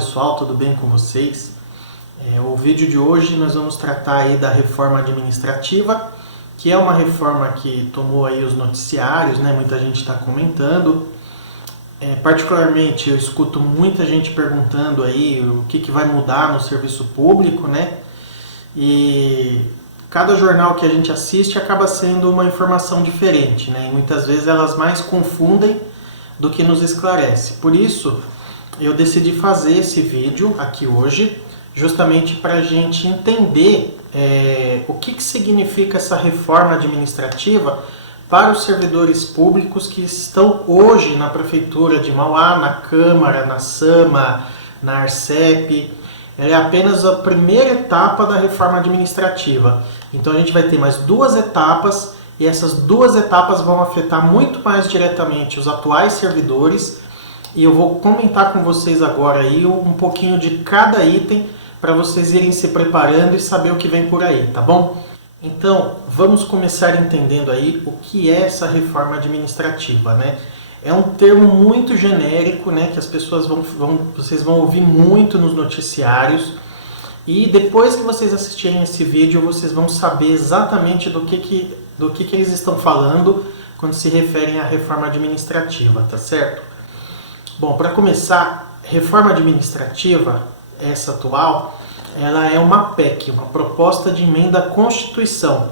pessoal, tudo bem com vocês? O vídeo de hoje nós vamos tratar aí da reforma administrativa, que é uma reforma que tomou aí os noticiários, né? Muita gente está comentando. Particularmente eu escuto muita gente perguntando aí o que vai mudar no serviço público, né? E cada jornal que a gente assiste acaba sendo uma informação diferente, né? E muitas vezes elas mais confundem do que nos esclarece. Por isso eu decidi fazer esse vídeo aqui hoje, justamente para a gente entender o que significa essa reforma administrativa para os servidores públicos que estão hoje na Prefeitura de Mauá, na Câmara, na SAMA, na Arcep. Ela é apenas a primeira etapa da reforma administrativa. Então a gente vai ter mais duas etapas, e essas duas etapas vão afetar muito mais diretamente os atuais servidores, e eu vou comentar com vocês agora aí um pouquinho de cada item para vocês irem se preparando e saber o que vem por aí, tá bom? Então, vamos começar entendendo aí o que é essa reforma administrativa, né? É um termo muito genérico, né, que as pessoas vocês vão ouvir muito nos noticiários, e depois que vocês assistirem esse vídeo, vocês vão saber exatamente do que eles estão falando quando se referem à reforma administrativa, tá certo? Bom, para começar, reforma administrativa, essa atual, ela é uma PEC, uma proposta de emenda à Constituição,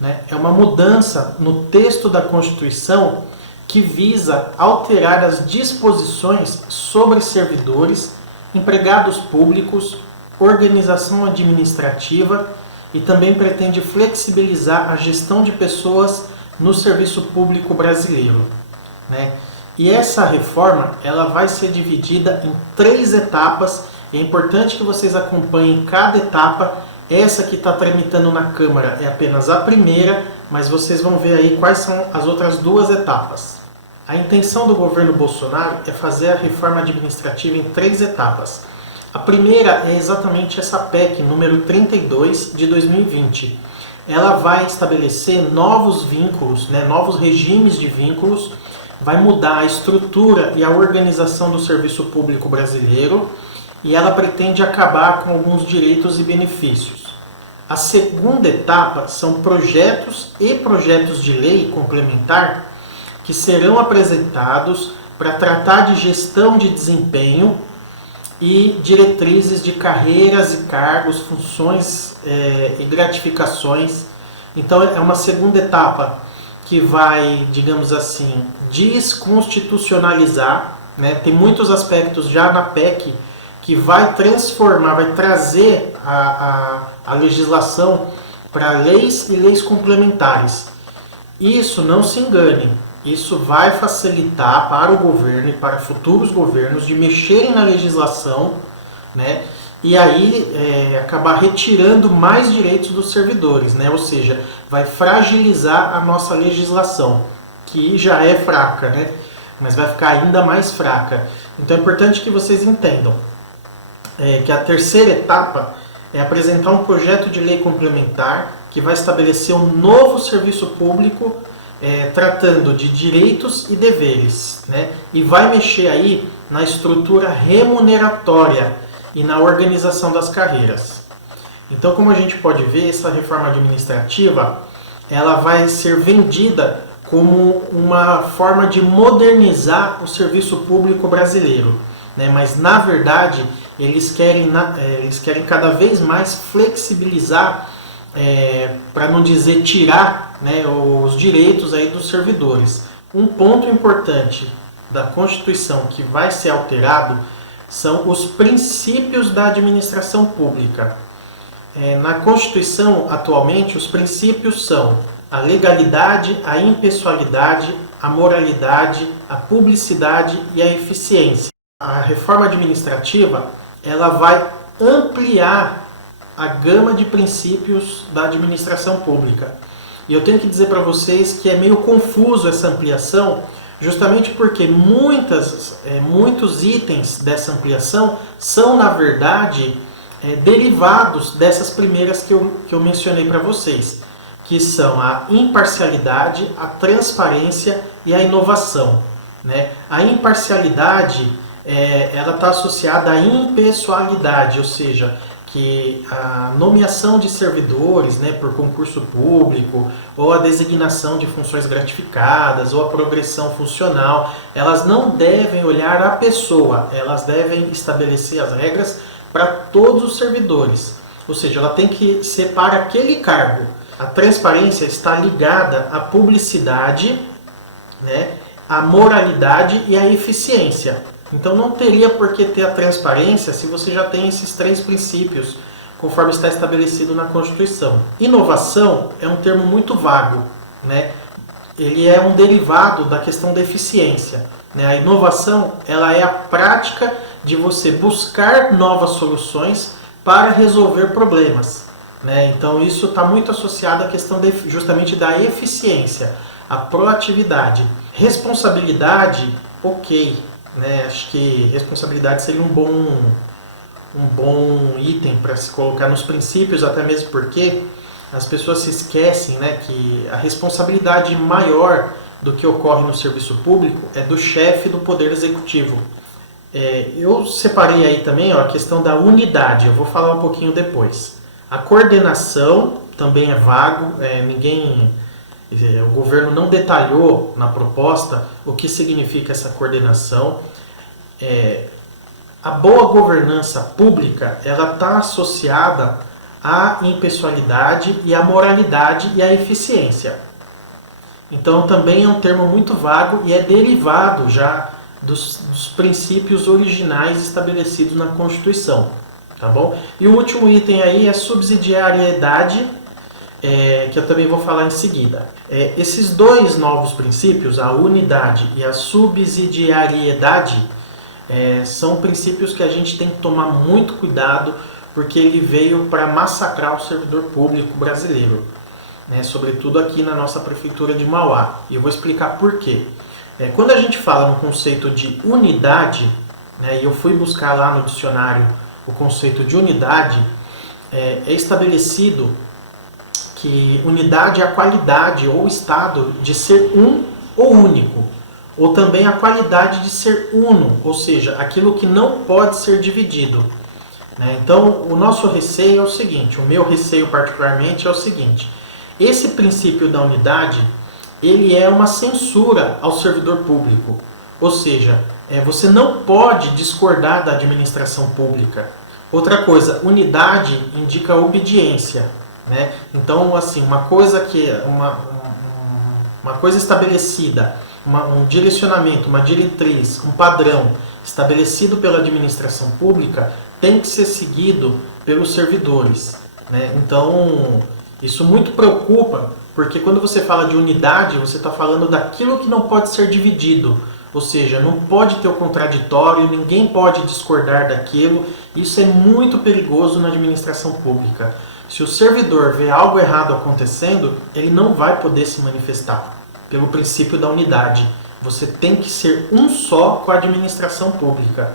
né? É uma mudança no texto da Constituição que visa alterar as disposições sobre servidores, empregados públicos, organização administrativa e também pretende flexibilizar a gestão de pessoas no serviço público brasileiro, né? E essa reforma ela vai ser dividida em 3 etapas. É importante que vocês acompanhem cada etapa. Essa que está tramitando na Câmara é apenas a primeira, mas vocês vão ver aí quais são as outras 2 etapas. A intenção do governo Bolsonaro é fazer a reforma administrativa em 3 etapas. A primeira é exatamente essa PEC número 32 de 2020. Ela vai estabelecer novos vínculos, né, novos regimes de vínculos, vai mudar a estrutura e a organização do serviço público brasileiro, e ela pretende acabar com alguns direitos e benefícios. A segunda etapa são projetos e projetos de lei complementar que serão apresentados para tratar de gestão de desempenho e diretrizes de carreiras e cargos, funções e gratificações. Então é uma segunda etapa que vai, digamos assim, desconstitucionalizar, né? Tem muitos aspectos já na PEC que vai transformar, vai trazer a legislação para leis e leis complementares. Isso, não se engane, isso vai facilitar para o governo e para futuros governos de mexerem na legislação, né? E aí acabar retirando mais direitos dos servidores, né? Ou seja, vai fragilizar a nossa legislação, que já é fraca, né? Mas vai ficar ainda mais fraca. Então é importante que vocês entendam que a terceira etapa é apresentar um projeto de lei complementar que vai estabelecer um novo serviço público tratando de direitos e deveres, né? E vai mexer aí na estrutura remuneratória e na organização das carreiras. Então, como a gente pode ver, essa reforma administrativa ela vai ser vendida como uma forma de modernizar o serviço público brasileiro, né? Mas na verdade eles querem cada vez mais flexibilizar, para não dizer tirar, né, os direitos aí dos servidores. Um ponto importante da Constituição que vai ser alterado são os princípios da administração pública. Na Constituição, atualmente, os princípios são a legalidade, a impessoalidade, a moralidade, a publicidade e a eficiência. A reforma administrativa ela vai ampliar a gama de princípios da administração pública. E eu tenho que dizer para vocês que é meio confuso essa ampliação, justamente porque muitos itens dessa ampliação são, na verdade, derivados dessas primeiras que eu mencionei para vocês, que são a imparcialidade, a transparência e a inovação, né? A imparcialidade ela está associada à impessoalidade, ou seja, que a nomeação de servidores, né, por concurso público, ou a designação de funções gratificadas, ou a progressão funcional, elas não devem olhar a pessoa, elas devem estabelecer as regras para todos os servidores. Ou seja, ela tem que ser para aquele cargo. A transparência está ligada à publicidade, né, à moralidade e à eficiência. Então não teria por que ter a transparência se você já tem esses 3 princípios, conforme está estabelecido na Constituição. Inovação é um termo muito vago, né? Ele é um derivado da questão da eficiência, né? A inovação, ela é a prática de você buscar novas soluções para resolver problemas, né? Então isso está muito associado à questão justamente da eficiência, a proatividade. Responsabilidade, ok, né? Acho que responsabilidade seria um bom item para se colocar nos princípios, até mesmo porque as pessoas se esquecem, né, que a responsabilidade maior do que ocorre no serviço público é do chefe do Poder Executivo. Eu separei aí também, ó, a questão da unidade, eu vou falar um pouquinho depois. A coordenação também é vago, o governo não detalhou na proposta o que significa essa coordenação. A boa governança pública, ela está associada à impessoalidade e à moralidade e à eficiência. Então também é um termo muito vago e é derivado já dos princípios originais estabelecidos na Constituição, tá bom? E o último item aí é subsidiariedade, que eu também vou falar em seguida. Esses 2 novos princípios, a unidade e a subsidiariedade, são princípios que a gente tem que tomar muito cuidado, porque ele veio para massacrar o servidor público brasileiro, né, sobretudo aqui na nossa prefeitura de Mauá. E eu vou explicar por quê. Quando a gente fala no conceito de unidade, né, e eu fui buscar lá no dicionário o conceito de unidade, é estabelecido que unidade é a qualidade ou estado de ser um ou único, ou também a qualidade de ser uno, ou seja, aquilo que não pode ser dividido. Então, o nosso receio é o seguinte, o meu receio particularmente é o seguinte: esse princípio da unidade, ele é uma censura ao servidor público, ou seja, você não pode discordar da administração pública. Outra coisa, unidade indica obediência, né? Então, assim, uma coisa estabelecida, um direcionamento, uma diretriz, um padrão estabelecido pela administração pública tem que ser seguido pelos servidores, né? Então, isso muito preocupa, porque quando você fala de unidade, você está falando daquilo que não pode ser dividido, ou seja, não pode ter o contraditório, ninguém pode discordar daquilo. Isso é muito perigoso na administração pública. Se o servidor vê algo errado acontecendo, ele não vai poder se manifestar, pelo princípio da unidade. Você tem que ser um só com a administração pública.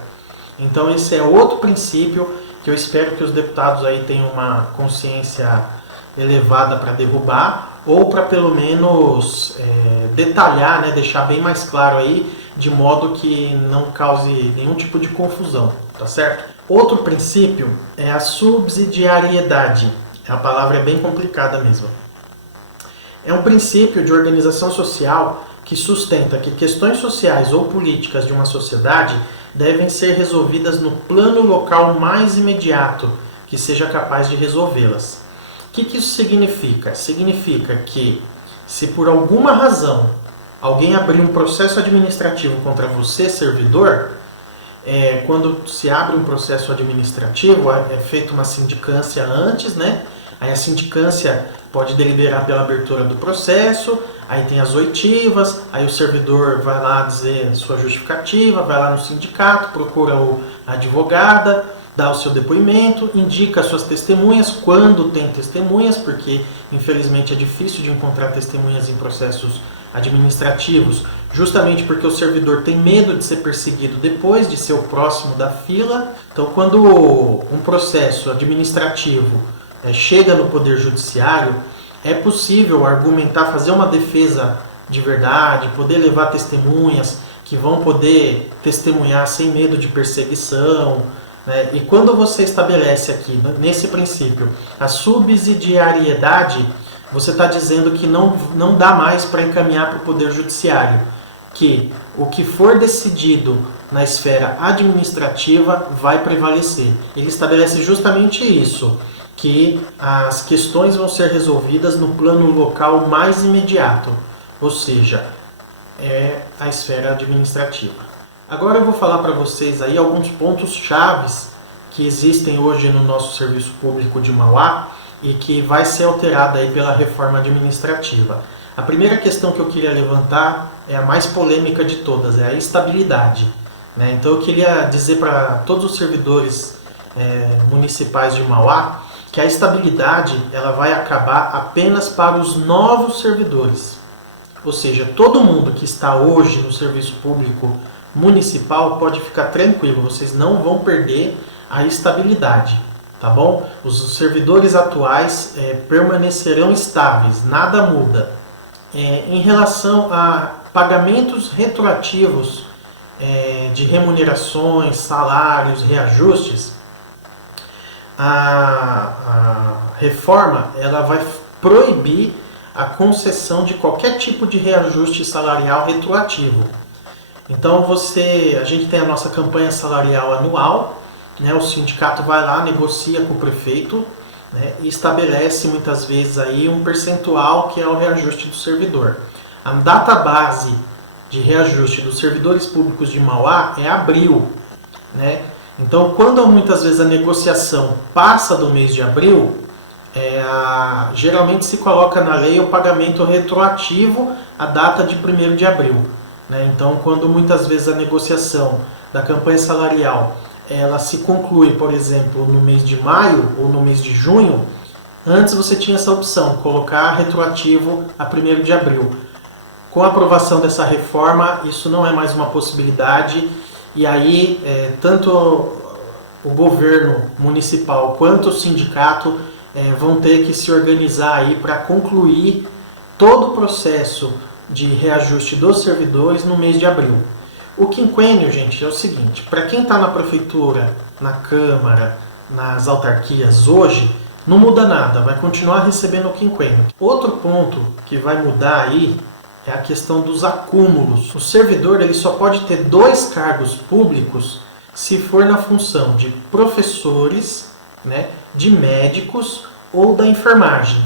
Então esse é outro princípio que eu espero que os deputados aí tenham uma consciência elevada para derrubar, ou para pelo menos detalhar, né, deixar bem mais claro aí, de modo que não cause nenhum tipo de confusão, tá certo? Outro princípio é a subsidiariedade. A palavra é bem complicada mesmo. É um princípio de organização social que sustenta que questões sociais ou políticas de uma sociedade devem ser resolvidas no plano local mais imediato que seja capaz de resolvê-las. O que isso significa? Significa que, se por alguma razão alguém abrir um processo administrativo contra você, servidor, quando se abre um processo administrativo, é feita uma sindicância antes, né? Aí a sindicância pode deliberar pela abertura do processo, aí tem as oitivas, aí o servidor vai lá dizer sua justificativa, vai lá no sindicato, procura a advogada, dá o seu depoimento, indica suas testemunhas, quando tem testemunhas, porque infelizmente é difícil de encontrar testemunhas em processos administrativos, justamente porque o servidor tem medo de ser perseguido depois de ser o próximo da fila. Então, quando um processo administrativo chega no Poder Judiciário, é possível argumentar, fazer uma defesa de verdade, poder levar testemunhas que vão poder testemunhar sem medo de perseguição, né? E quando você estabelece aqui, nesse princípio, a subsidiariedade, você está dizendo que não dá mais para encaminhar para o Poder Judiciário, que o que for decidido na esfera administrativa vai prevalecer. Ele estabelece justamente isso, que as questões vão ser resolvidas no plano local mais imediato, ou seja, é a esfera administrativa. Agora eu vou falar para vocês aí alguns pontos chaves que existem hoje no nosso serviço público de Mauá e que vai ser alterada aí pela reforma administrativa. A primeira questão que eu queria levantar é a mais polêmica de todas, é a estabilidade, né? Então eu queria dizer para todos os servidores municipais de Mauá que a estabilidade ela vai acabar apenas para os novos servidores. Ou seja, todo mundo que está hoje no serviço público municipal pode ficar tranquilo, vocês não vão perder a estabilidade, tá bom? Os servidores atuais permanecerão estáveis, nada muda. Em relação a pagamentos retroativos de remunerações, salários, reajustes, a reforma ela vai proibir a concessão de qualquer tipo de reajuste salarial retroativo. Então a gente tem a nossa campanha salarial anual, né? O sindicato vai lá, negocia com o prefeito, né? E estabelece muitas vezes aí um percentual que é o reajuste do servidor. A data base de reajuste dos servidores públicos de Mauá é abril, né? Então quando muitas vezes a negociação passa do mês de abril, geralmente se coloca na lei o pagamento retroativo à data de 1º de abril. Né? Então, quando muitas vezes a negociação da campanha salarial ela se conclui, por exemplo, no mês de maio ou no mês de junho, antes você tinha essa opção, colocar retroativo a 1º de abril. Com a aprovação dessa reforma, isso não é mais uma possibilidade, e aí tanto o governo municipal quanto o sindicato vão ter que se organizar aí para concluir todo o processo de reajuste dos servidores no mês de abril. O quinquênio, gente, é o seguinte, para quem está na prefeitura, na Câmara, nas autarquias hoje, não muda nada, vai continuar recebendo o quinquênio. Outro ponto que vai mudar aí é a questão dos acúmulos. O servidor ele só pode ter 2 cargos públicos se for na função de professores, né, de médicos ou da enfermagem,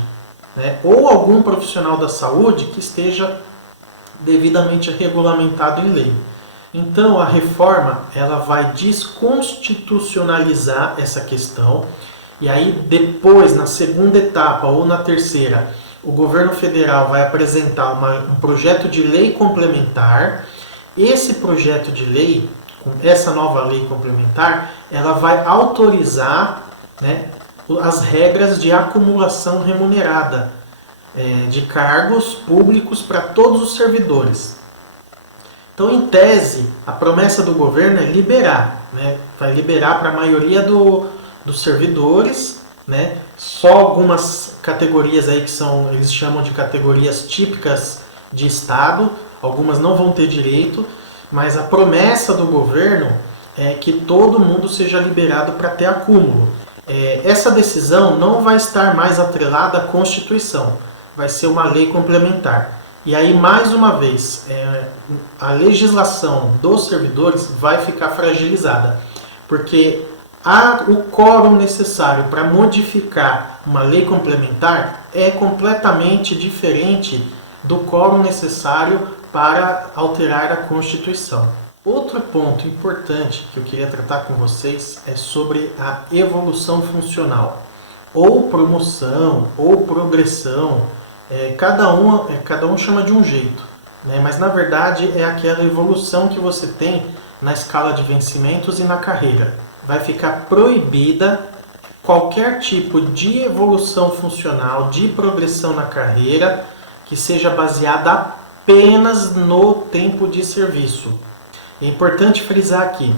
né, ou algum profissional da saúde que esteja devidamente regulamentado em lei. Então a reforma ela vai desconstitucionalizar essa questão e aí depois, na segunda etapa ou na terceira, o governo federal vai apresentar um projeto de lei complementar. Esse projeto de lei, com essa nova lei complementar, ela vai autorizar, né, as regras de acumulação remunerada de cargos públicos para todos os servidores. Então, em tese, a promessa do governo é liberar, né, vai liberar para a maioria dos servidores, né, só algumas categorias aí que eles chamam de categorias típicas de Estado, algumas não vão ter direito, mas a promessa do governo é que todo mundo seja liberado para ter acúmulo. Essa decisão não vai estar mais atrelada à Constituição, vai ser uma lei complementar. E aí, mais uma vez, a legislação dos servidores vai ficar fragilizada, porque o quórum necessário para modificar uma lei complementar é completamente diferente do quórum necessário para alterar a Constituição. Outro ponto importante que eu queria tratar com vocês é sobre a evolução funcional, ou promoção, ou progressão. Cada um chama de um jeito, né? Mas na verdade é aquela evolução que você tem na escala de vencimentos e na carreira. Vai ficar proibida qualquer tipo de evolução funcional, de progressão na carreira, que seja baseada apenas no tempo de serviço. É importante frisar aqui,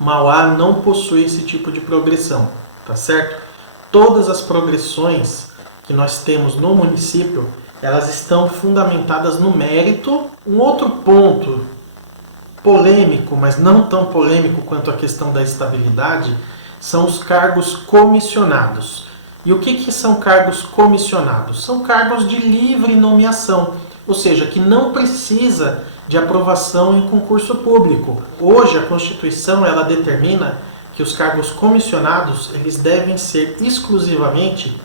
Mauá não possui esse tipo de progressão, tá certo? Todas as progressões que nós temos no município, elas estão fundamentadas no mérito. Um outro ponto polêmico, mas não tão polêmico quanto a questão da estabilidade, são os cargos comissionados. E o que são cargos comissionados? São cargos de livre nomeação, ou seja, que não precisa de aprovação em concurso público. Hoje a Constituição ela determina que os cargos comissionados eles devem ser exclusivamente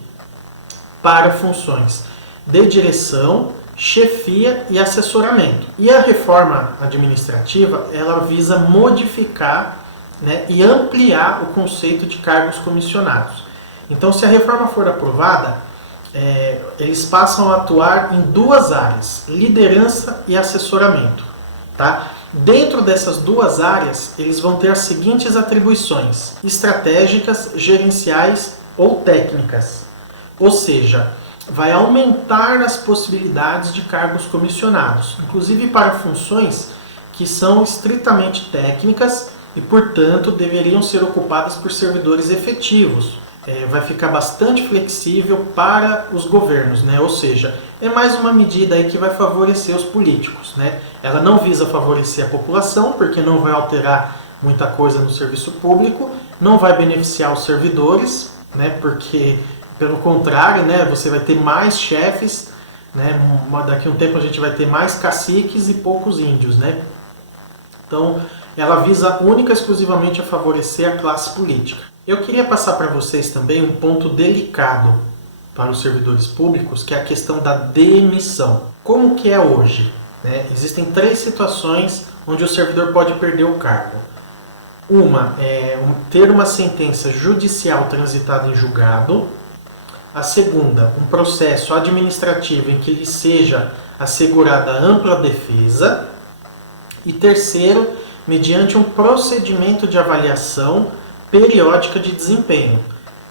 para funções de direção, chefia e assessoramento. E a reforma administrativa ela visa modificar, né, e ampliar o conceito de cargos comissionados. Então, se a reforma for aprovada, eles passam a atuar em duas áreas, liderança e assessoramento. Tá? Dentro dessas duas áreas, eles vão ter as seguintes atribuições: estratégicas, gerenciais ou técnicas. Ou seja, vai aumentar as possibilidades de cargos comissionados, inclusive para funções que são estritamente técnicas e, portanto, deveriam ser ocupadas por servidores efetivos. Vai ficar bastante flexível para os governos, né? Ou seja, é mais uma medida aí que vai favorecer os políticos, né? Ela não visa favorecer a população, porque não vai alterar muita coisa no serviço público, não vai beneficiar os servidores, né? Porque, pelo contrário, né, você vai ter mais chefes, né? Daqui a um tempo a gente vai ter mais caciques e poucos índios, né? Então, ela visa única e exclusivamente a favorecer a classe política. Eu queria passar para vocês também um ponto delicado para os servidores públicos, que é a questão da demissão. Como que é hoje? Né? Existem 3 situações onde o servidor pode perder o cargo. Uma é ter uma sentença judicial transitada em julgado. A segunda, um processo administrativo em que lhe seja assegurada ampla defesa. E terceiro, mediante um procedimento de avaliação periódica de desempenho.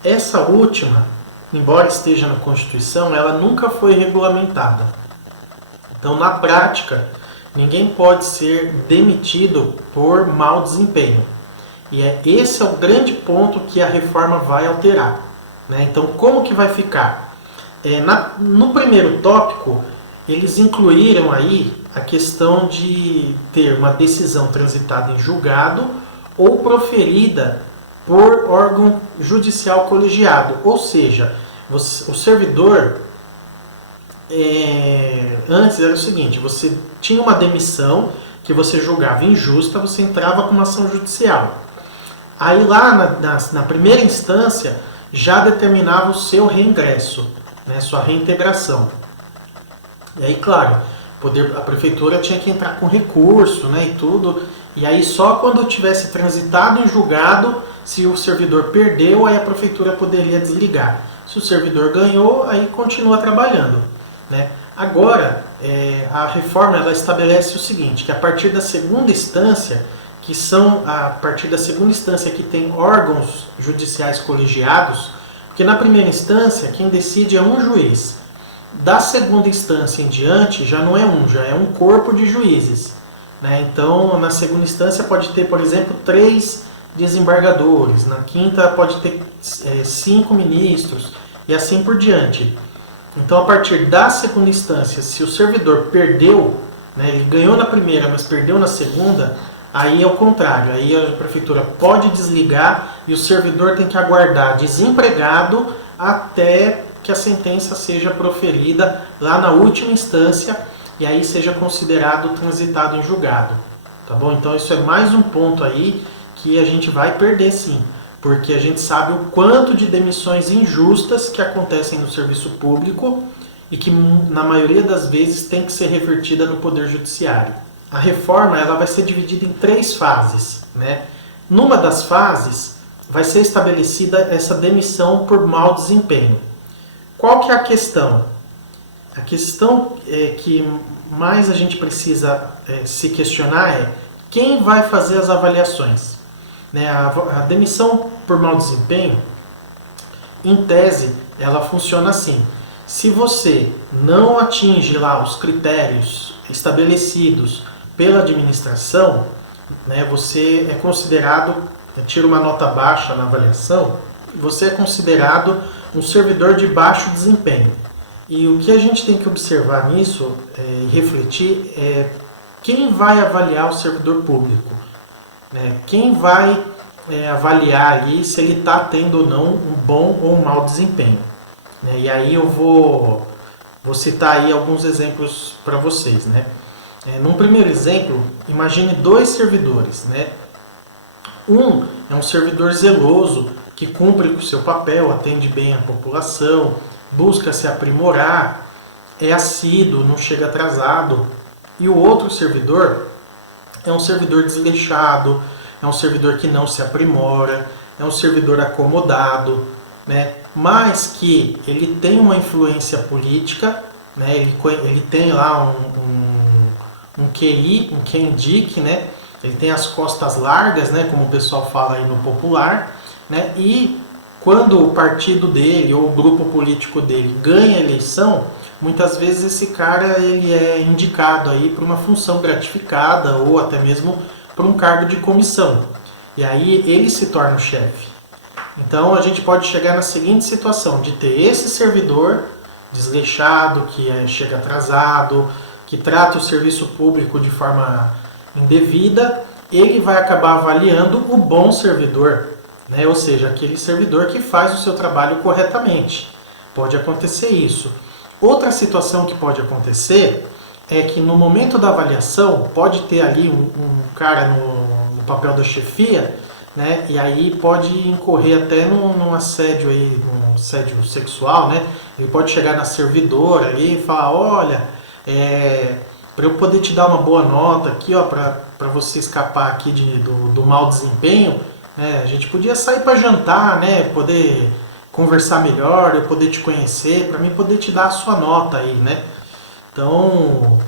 Essa última, embora esteja na Constituição, ela nunca foi regulamentada. Então, na prática, ninguém pode ser demitido por mau desempenho. E esse é o grande ponto que a reforma vai alterar. Né? Então, como que vai ficar? No primeiro tópico, eles incluíram aí a questão de ter uma decisão transitada em julgado ou proferida por órgão judicial colegiado. Ou seja, o servidor, antes era o seguinte, você tinha uma demissão que você julgava injusta, você entrava com uma ação judicial. Aí lá na primeira instância já determinava o seu reingresso, né, sua reintegração. E aí, claro, a prefeitura tinha que entrar com recurso, né, e tudo. E aí só quando tivesse transitado em julgado, se o servidor perdeu, aí a prefeitura poderia desligar. Se o servidor ganhou, aí continua trabalhando. Né? Agora, a reforma ela estabelece o seguinte, que a partir da segunda instância, que tem órgãos judiciais colegiados, porque na primeira instância quem decide é um juiz. Da segunda instância em diante já não é já é um corpo de juízes. Né? Então, na segunda instância pode ter, por exemplo, 3 desembargadores, na quinta pode ter 5 ministros e assim por diante. Então, a partir da segunda instância, se o servidor perdeu, né, ele ganhou na primeira, mas perdeu na segunda, aí é o contrário, aí a prefeitura pode desligar e o servidor tem que aguardar desempregado até que a sentença seja proferida lá na última instância e aí seja considerado transitado em julgado. Tá bom? Então isso é mais um ponto aí que a gente vai perder sim, porque a gente sabe o quanto de demissões injustas que acontecem no serviço público e que na maioria das vezes tem que ser revertida no Poder Judiciário. A reforma ela vai ser dividida em 3 fases. Né? Numa das fases vai ser estabelecida essa demissão por mau desempenho. Qual que é a questão? A questão que mais a gente precisa se questionar é quem vai fazer as avaliações. Né? A demissão por mau desempenho, em tese, ela funciona assim. Se você não atinge lá os critérios estabelecidos pela administração, né, você é considerado, tira uma nota baixa na avaliação, você é considerado um servidor de baixo desempenho. E o que a gente tem que observar nisso e refletir é quem vai avaliar o servidor público? Né? Quem vai avaliar ali se ele está tendo ou não um bom ou um mau desempenho? Né? E aí eu vou citar aí alguns exemplos para vocês. Né? Num primeiro exemplo, imagine dois servidores. Né? Um é um servidor zeloso, que cumpre com o seu papel, atende bem a população, busca se aprimorar, é assíduo, não chega atrasado. E o outro servidor é um servidor desleixado, é um servidor que não se aprimora, é um servidor acomodado, né? Mas que ele tem uma influência política, né? Ele tem lá um QI, um quem indique, né? Ele tem as costas largas, né? Como o pessoal fala aí no popular, né? E quando o partido dele ou o grupo político dele ganha a eleição, muitas vezes esse cara ele é indicado aí para uma função gratificada ou até mesmo para um cargo de comissão. E aí ele se torna o chefe. Então a gente pode chegar na seguinte situação, de ter esse servidor desleixado, que chega atrasado, que trata o serviço público de forma indevida, ele vai acabar avaliando o bom servidor, né? Ou seja, aquele servidor que faz o seu trabalho corretamente. Pode acontecer isso. Outra situação que pode acontecer é que no momento da avaliação pode ter ali um cara no papel da chefia, né? E aí pode incorrer até num assédio aí, num assédio sexual, né? Ele pode chegar na servidora ali e falar, olha, para eu poder te dar uma boa nota aqui, ó, para você escapar aqui do mau desempenho, né? A gente podia sair para jantar, né? Poder conversar melhor, eu poder te conhecer, para mim poder te dar a sua nota aí, né? Então,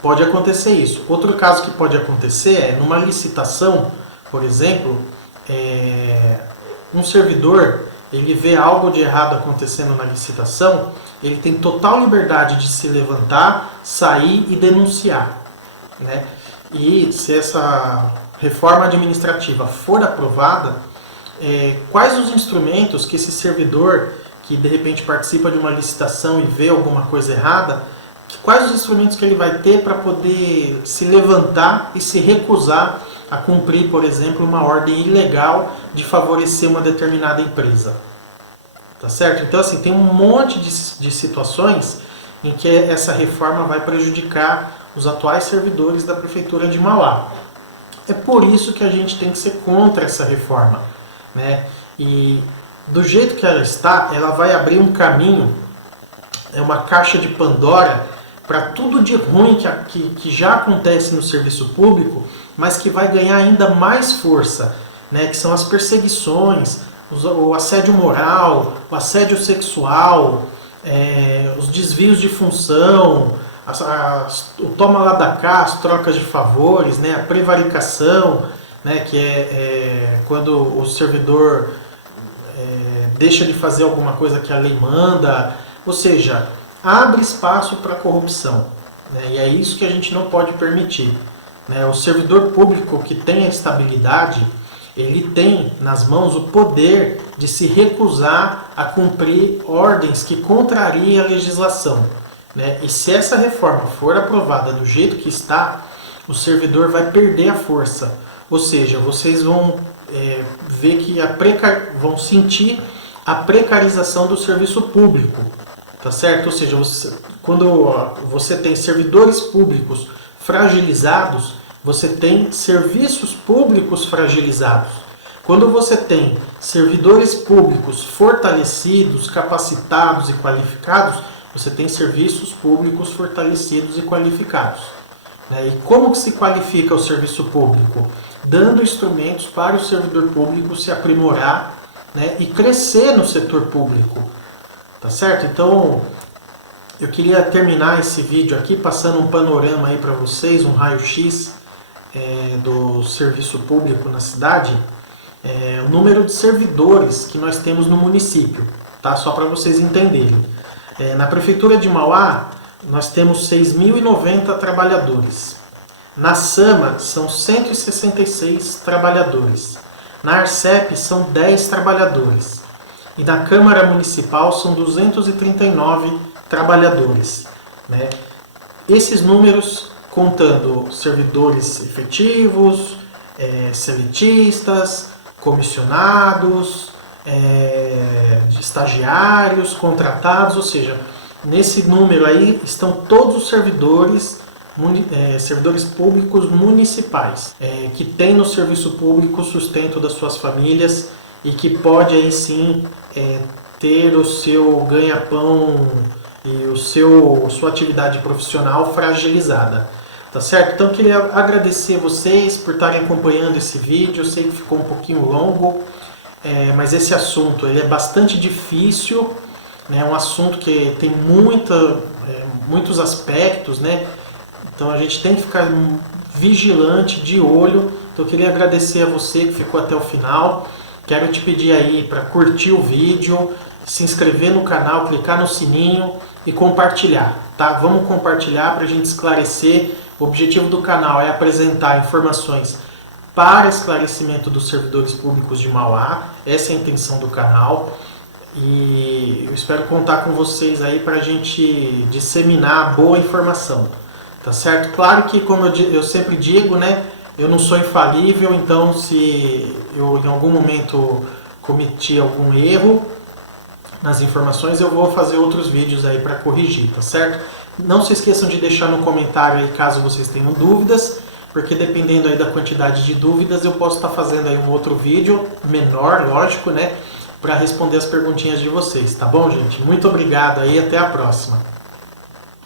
pode acontecer isso. Outro caso que pode acontecer é numa licitação, por exemplo, um servidor, ele vê algo de errado acontecendo na licitação, ele tem total liberdade de se levantar, sair e denunciar, né? E se essa reforma administrativa for aprovada, quais os instrumentos que esse servidor que de repente participa de uma licitação e vê alguma coisa errada, quais os instrumentos que ele vai ter para poder se levantar e se recusar a cumprir, por exemplo, uma ordem ilegal de favorecer uma determinada empresa. Tá certo? Então, assim, tem um monte de situações em que essa reforma vai prejudicar os atuais servidores da Prefeitura de Mauá. É por isso que a gente tem que ser contra essa reforma, né? E do jeito que ela está, ela vai abrir um caminho, uma caixa de Pandora para tudo de ruim que já acontece no serviço público, mas que vai ganhar ainda mais força, né? Que são as perseguições, o assédio moral, o assédio sexual, os desvios de função, o toma lá da cá, as trocas de favores, né? A prevaricação, né? Que é quando o servidor deixa de fazer alguma coisa que a lei manda, ou seja, abre espaço para a corrupção, né? E é isso que a gente não pode permitir, né? O servidor público que tem a estabilidade, ele tem nas mãos o poder de se recusar a cumprir ordens que contrariem a legislação, né? E se essa reforma for aprovada do jeito que está, o servidor vai perder a força. Ou seja, vocês vão ver que vão sentir a precarização do serviço público, tá certo? Ou seja, quando você tem servidores públicos fragilizados, você tem serviços públicos fragilizados. Quando você tem servidores públicos fortalecidos, capacitados e qualificados, você tem serviços públicos fortalecidos e qualificados, né? E como que se qualifica o serviço público? Dando instrumentos para o servidor público se aprimorar, né, e crescer no setor público, tá certo? Então, eu queria terminar esse vídeo aqui passando um panorama aí para vocês, um raio-x do serviço público na cidade, o número de servidores que nós temos no município, tá? Só para vocês entenderem. Na Prefeitura de Mauá, nós temos 6.090 trabalhadores. Na SAMA, são 166 trabalhadores. Na Arcep, são 10 trabalhadores. E na Câmara Municipal, são 239 trabalhadores, né? Esses números contando servidores efetivos, seletistas, comissionados, estagiários, contratados, ou seja, nesse número aí estão todos os servidores públicos municipais, que têm no serviço público o sustento das suas famílias e que pode aí sim ter o seu ganha-pão e sua atividade profissional fragilizada. Tá certo? Então eu queria agradecer vocês por estarem acompanhando esse vídeo. Eu sei que ficou um pouquinho longo, mas esse assunto ele é bastante difícil, né? É um assunto que tem muitos aspectos, né? Então a gente tem que ficar vigilante, de olho. Então eu queria agradecer a você que ficou até o final. Quero te pedir aí para curtir o vídeo, se inscrever no canal, clicar no sininho e compartilhar, tá? Vamos compartilhar para a gente esclarecer. O objetivo do canal é apresentar informações para esclarecimento dos servidores públicos de Mauá. Essa é a intenção do canal. E eu espero contar com vocês aí para a gente disseminar boa informação, tá certo? Claro que, como eu sempre digo, né? Eu não sou infalível, então se eu em algum momento cometi algum erro nas informações, eu vou fazer outros vídeos aí para corrigir, tá certo? Não se esqueçam de deixar no comentário aí caso vocês tenham dúvidas, porque dependendo aí da quantidade de dúvidas, eu posso estar fazendo aí um outro vídeo, menor, lógico, né? Para responder as perguntinhas de vocês, tá bom, gente? Muito obrigado aí, até a próxima.